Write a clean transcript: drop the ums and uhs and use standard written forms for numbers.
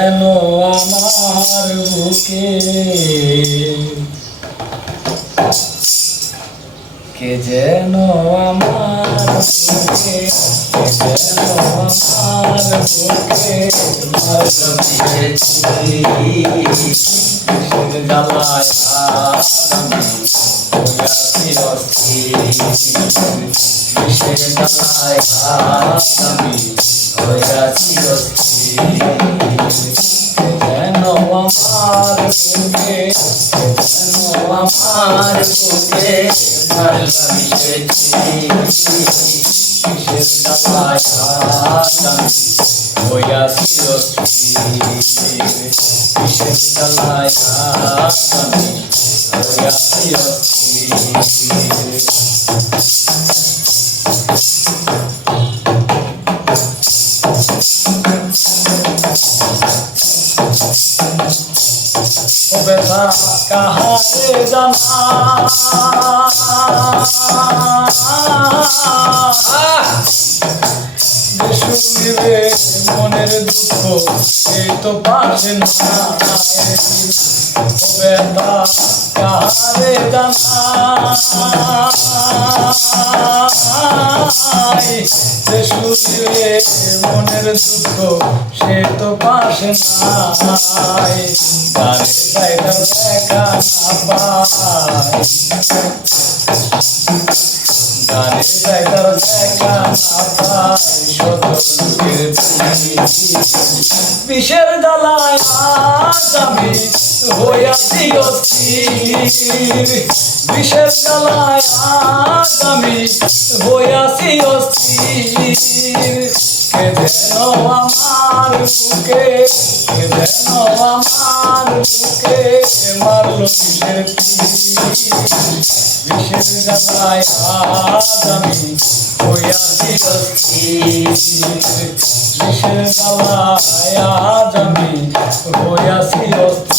কেন আমার বুকে কে যেন আমার বুকে যেন আমার বুকে জ্বালায় বিষের জ্বালায় আমি হইয়াছি অস্থির যেন আমার বুকে যেন আমার বুকে মারলাম বিষের জ্বালায় আমি হইয়াছি অস্থির বিষের জ্বালায় আমি হইয়াছি অস্থির ব্যথা কাহারে জানা শুনিবে মনের দুঃখ এই তো পাশে না ব্যথা কাহারে জানা যে শুনিবে মনের দুঃখ সে তো পাশে নাই গানে সাইডার দেখা না পায় গানে সাইডার দেখা না পায় শত লোকের বিষের জ্বালায় আজ আমি হইয়াছি অস্থির বিষের জ্বালায় আজ আমি হইয়াছি অস্থির কে যেন আমার বুকে কে যেন আমার বুকে মারল বিষের বিষের জ্বালায় আজ আমি হইয়াছি অস্থির বিষের জ্বালায় আজ আমি হইয়াছি অস্থির